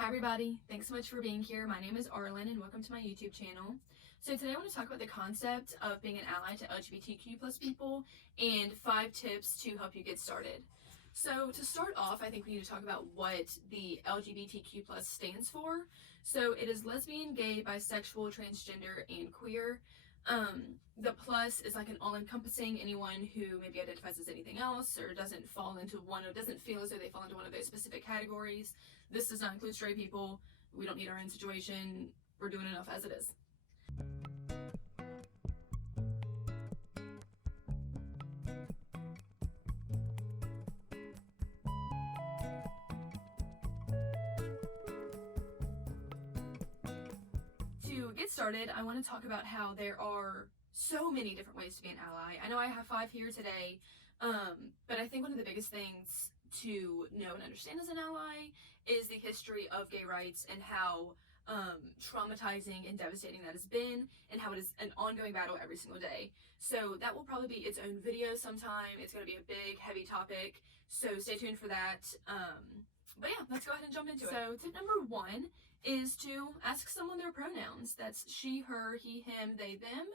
Hi everybody, thanks so much for being here. My name is Arlen and welcome to my YouTube channel. So today I want to talk about the concept of being an ally to LGBTQ plus people and 5 tips to help you get started. So to start off, I think we need to talk about what the LGBTQ plus stands for. So it is lesbian, gay, bisexual, transgender, and queer. The plus is like an all-encompassing anyone who maybe identifies as anything else or doesn't fall into one or doesn't feel as though they fall into one of those specific categories. This does not include straight people. We don't need our own situation. We're doing enough as it is. To get started, I want to talk about how there are so many different ways to be an ally. I know I have 5 here today, but I think one of the biggest things to know and understand as an ally is the history of gay rights and how traumatizing and devastating that has been, and how it is an ongoing battle every single day. So that will probably be its own video sometime. It's going to be a big, heavy topic, so stay tuned for that. But yeah, let's go ahead and jump into it. So tip number 1 is to ask someone their pronouns. That's she, her, he, him, they, them.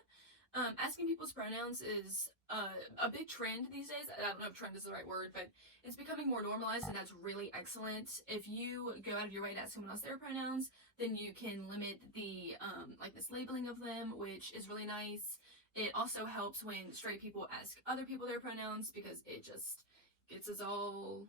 Asking people's pronouns is a big trend these days. I don't know if trend is the right word, but it's becoming more normalized, and that's really excellent. If you go out of your way to ask someone else their pronouns, then you can limit the mislabeling of them, which is really nice. It also helps when straight people ask other people their pronouns, because it just gets us all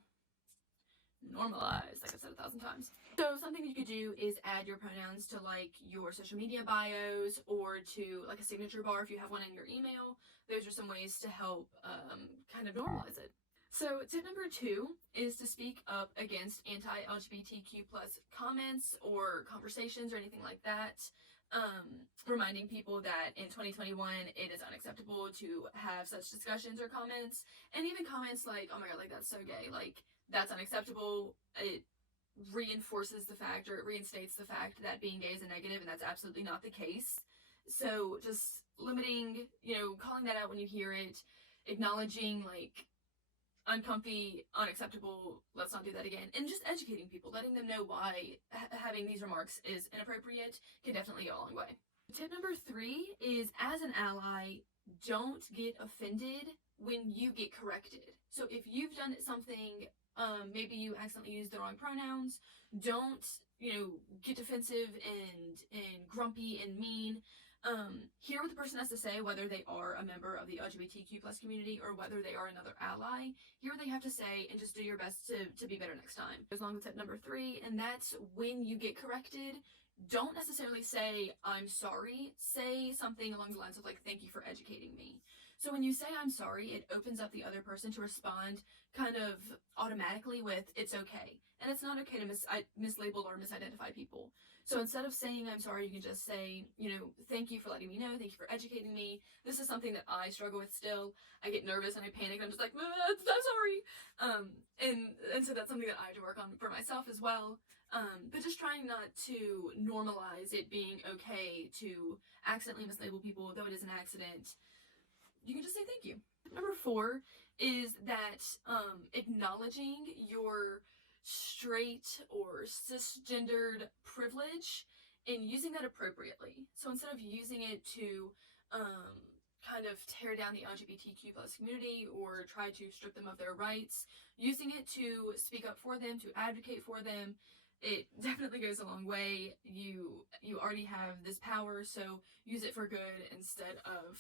normalized, like I've said 1,000 times. So something you could do is add your pronouns to like your social media bios or to like a signature bar if you have one in your email. Those are some ways to help kind of normalize it. So tip number 2 is to speak up against anti-LGBTQ plus comments or conversations or anything like that. Reminding people that in 2021 it is unacceptable to have such discussions or comments, and even comments like, oh my god, like that's so gay, like that's unacceptable. It reinforces the fact, or it reinstates the fact that being gay is a negative, and that's absolutely not the case. So just limiting, calling that out when you hear it, acknowledging like uncomfy, unacceptable, let's not do that again, and just educating people, letting them know why having these remarks is inappropriate can definitely go a long way. Tip number 3 is, as an ally, don't get offended when you get corrected. So if you've done something, maybe you accidentally used the wrong pronouns, don't, get defensive and grumpy and mean. Hear what the person has to say, whether they are a member of the LGBTQ plus community or whether they are another ally. Hear what they have to say and just do your best to be better next time. Goes along with tip number 3, and that's when you get corrected, don't necessarily say, I'm sorry. Say something along the lines of like, thank you for educating me. So when you say I'm sorry, it opens up the other person to respond kind of automatically with, it's okay. And it's not okay to mislabel or misidentify people. So instead of saying I'm sorry, you can just say, thank you for letting me know. Thank you for educating me. This is something that I struggle with still. I get nervous and I panic. I'm just like, I'm sorry. And so that's something that I have to work on for myself as well. But just trying not to normalize it being okay to accidentally mislabel people, though it is an accident. You can just say thank you. Number 4 is that acknowledging your straight or cisgendered privilege and using that appropriately. So instead of using it to kind of tear down the LGBTQ plus community or try to strip them of their rights, using it to speak up for them, to advocate for them, it definitely goes a long way. You already have this power, so use it for good instead of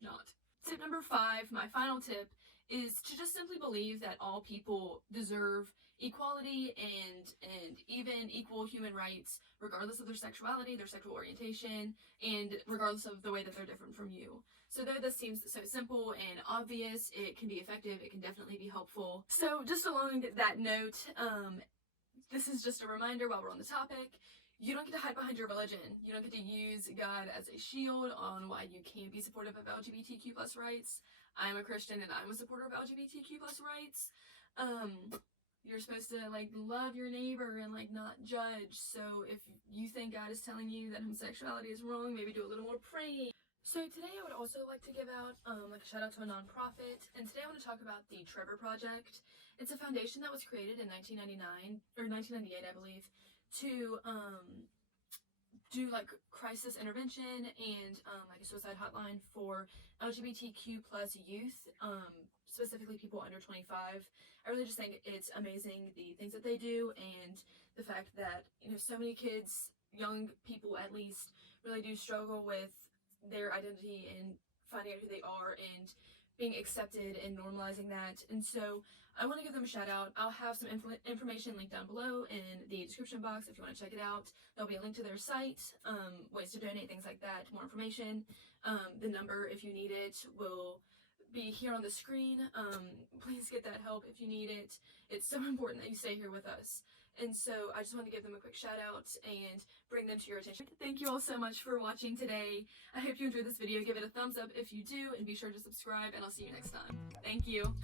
not. Tip number 5, my final tip, is to just simply believe that all people deserve equality and even equal human rights, regardless of their sexuality, their sexual orientation, and regardless of the way that they're different from you. So though this seems so simple and obvious, it can be effective, it can definitely be helpful. So just along that note, this is just a reminder while we're on the topic. You don't get to hide behind your religion. You don't get to use God as a shield on why you can't be supportive of LGBTQ plus rights. I'm a Christian and I'm a supporter of LGBTQ plus rights. You're supposed to love your neighbor and not judge. So if you think God is telling you that homosexuality is wrong, maybe do a little more praying. So today I would also like to give out a shout out to a nonprofit, and today I want to talk about the Trevor Project. It's a foundation that was created in 1999 or 1998, I believe, to do like crisis intervention and like a suicide hotline for LGBTQ plus youth, specifically people under 25. I really just think it's amazing the things that they do, and the fact that, you know, so many kids, young people at least, really do struggle with their identity and finding out who they are and being accepted and normalizing that. And so I want to give them a shout out. I'll have some information linked down below in the description box if you want to check it out. There'll be a link to their site, ways to donate, things like that, more information. The number, if you need it, will be here on the screen. Please get that help if you need it. It's so important that you stay here with us. And so I just want to give them a quick shout out and bring them to your attention. Thank you all so much for watching today. I hope you enjoyed this video. Give it a thumbs up if you do, and be sure to subscribe, and I'll see you next time. Thank you.